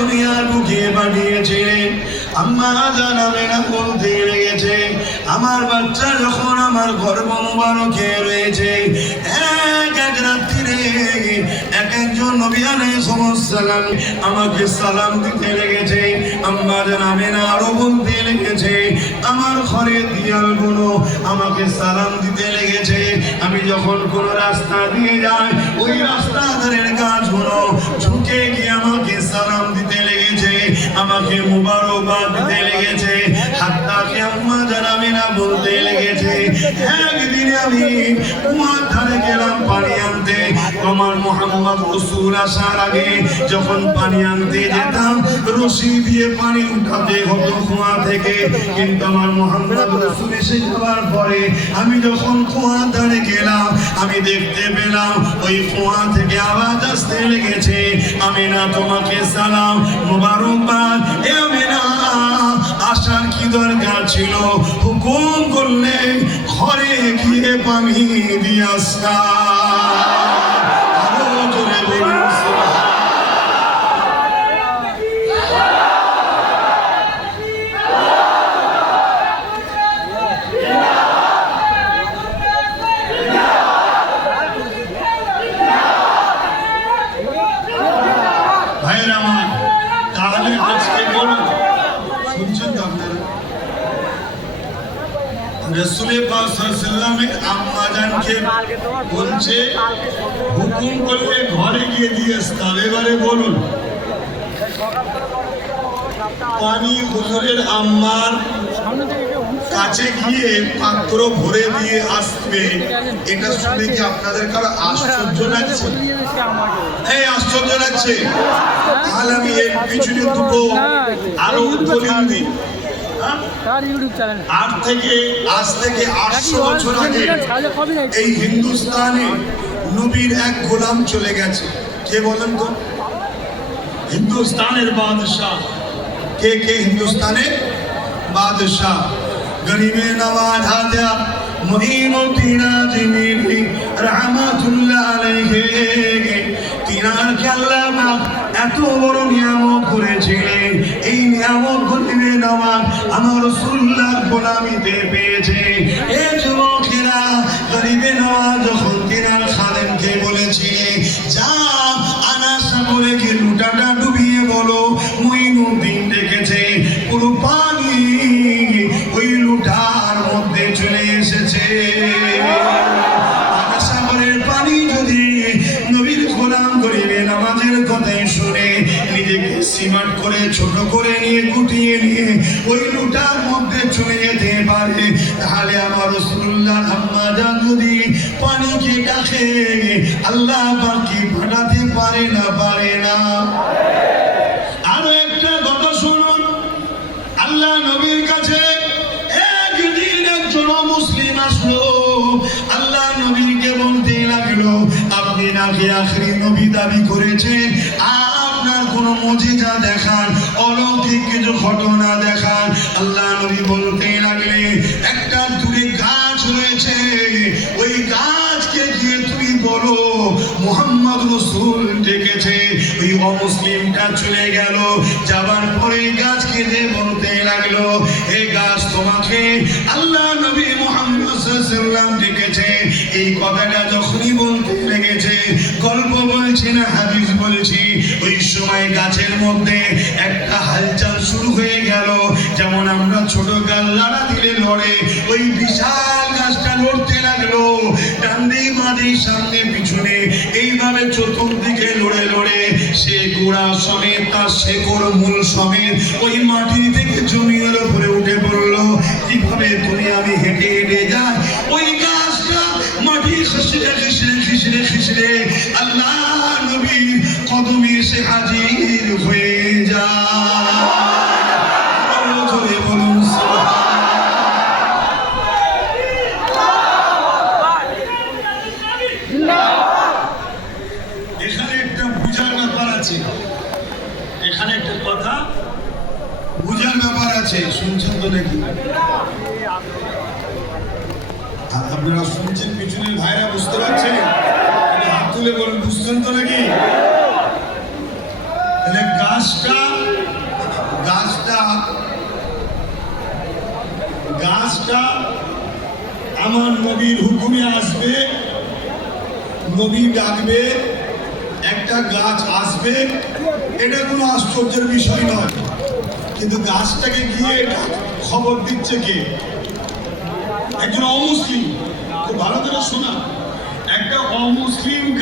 দুনিয়ার বুকে পাঠিয়েছিলেন আম্মা জানাবে না বলতে লেগেছে আমার বাচ্চা যখন আমার গর্ভ মুবারকে রয়েছে, এক এক রাত্রিরে এক একজন আমাকে সালাম দিতে লেগেছে। আম্মা জানাবে না আরও বলতে লেগেছে আমার ঘরে দিয়ালগুলো আমাকে সালাম দিতে লেগেছে। আমি যখন কোন রাস্তা দিয়ে যাই, ওই রাস্তা ধারের গাছগুলো ঝুঁকে গিয়ে আমাকে সালাম দিতে আমাকে মুবারকবাদ দিতে লেগেছে। হাত্তাকে আম্মা জানাবে না বলতে লেগেছে। একদিন আমি কুয়ার ধারে গেলাম পানি আনতে। আমার মোহাম্মদ রসুল আসার আগে যখন পানি আনতে যেতাম, রশি দিয়ে পানি উঠাতে হতো কুয়া থেকে। কিন্তু আমার মোহাম্মদ রসুল এসে যাওয়ার পরে আমি যখন কুয়ার ধারে গেলাম, আমি দেখতে পেলাম ওই কুয়া থেকে আওয়াজ আসতে লেগেছে। আমি না তোমাকে সালাম মুবারকবাদ আসা আরও জোরে বলুন। ভাইয়ের আমার তাহলে আজকে বলুন শুনছেন তো আপনারা রসুলে পাক সাল্লামের আম্মা জানকে বলছে, হুকুম করলে ঘরে গিয়ে দিয়ে আসতাম এবারে বলুন, পানি হুজুরের আম্মার কাছে গিয়ে পাত্র ভরে দিয়ে আসবে। এটা শুনে কি আপনাদের কারও আশ্চর্য লাগছে? এই আশ্চর্য লাগছে। তাহলে আমি এর পিছনে দুটো আরও দলিল দিই। আট থেকে আজ থেকে আটশো বছর আগে এই হিন্দুস্তানে নবীর এক গোলাম চলে গেছে। কে বলেন তো? হিন্দুস্তানের বাদশাহ। কে কে হিন্দুস্তানের বাদশাহ? গরিবে নওয়াজ হাজা মহিনুদ্দিন আজমিরি রহমাতুল্লাহ আলাইহি। আল্লাহ এত বড় নিয়ামত করেছিলেন এই নিয়ামত গরিবে নওয়াজ আমার রাসূলুল্লাহ গোলামিতে পেয়েছে। এ সিমাট করে, ছোট করে নিয়ে গুটিয়ে নিয়ে ওই লুটার মধ্যে চলে যেতে পারে। তাহলে আমার রসুল্লাহ আম্মা জান যদি পানিকে ডাকে আল্লাহ বাকি ফাটাতে পারে না পারে না? আরও একটা কথা শুনুন। আল্লাহ নবীর কাছে একদিন একজন মুসলিম আসলো। আল্লাহ নবীকে বলতে লাগল, আপনি নাকি আখরি নবী দাবি করেছে আপনার কোন মজিজা দেখান, অলৌকিক কিছু ঘটনা দেখান। আল্লাহ নবী বলতে লাগলে, একটা দূরে গাছ রয়েছে। ওই গাছকে গিয়ে তুমি বলো, মোহাম্মদ রসুল ডেকেছে। ওই অমুসলিমটা চলে গেল। যাবার পরে গাছকে যে বলতে লাগল এই গাছ তোমাকে আল্লাহ নবী মোহাম্মদ ডেকেছে। এই কথাটা যখনই বলতে লেগেছে, গল্প বলছি না, হাদিস বলছি, ওই সময় গাছের মধ্যে একটা হালচাল শুরু হয়ে গেল। যেমন আমরা ছোট গাল লাড়া দিলে লড়ে, ওই বিশাল গাছটা লড়তে লাগল। ডান্দি মাদি সামনে পিছনে, এইভাবে চতুর্দিকে লড়ে লড়ে সে গোড়া সমেত তার শেকড় মূল সমেত ওই মাটি থেকে জমির উপরে উঠে পড়ল। কীভাবে তুমি আমি হেঁটে হেঁটে যাই। ওই গাছটা মাটি খিসড়ে খিসড়ে খিসড়ে খিসড়ে, আল্লাহ এসে হাজির হয়ে যায়। এখানে একটা কথা বুঝার ব্যাপার আছে। শুনছেন তো নাকি? আপনারা শুনছেন পিছনের ভাইরা বুঝতে পারছেন? হাত তুলে বলুন, বুঝছেন তো নাকি? গাছটা গাছটা গাছটা আমার নবীর হুকুমে আসবে, নবী ডাকবে, একটা গাছ আসবে, এটা কোনো আশ্চর্যের বিষয় নয়। কিন্তু গাছটাকে গিয়ে এটা খবর দিচ্ছে কে? একজন অমুসলিম। খুব ভালো করে শোনা। একটা অমুসলিম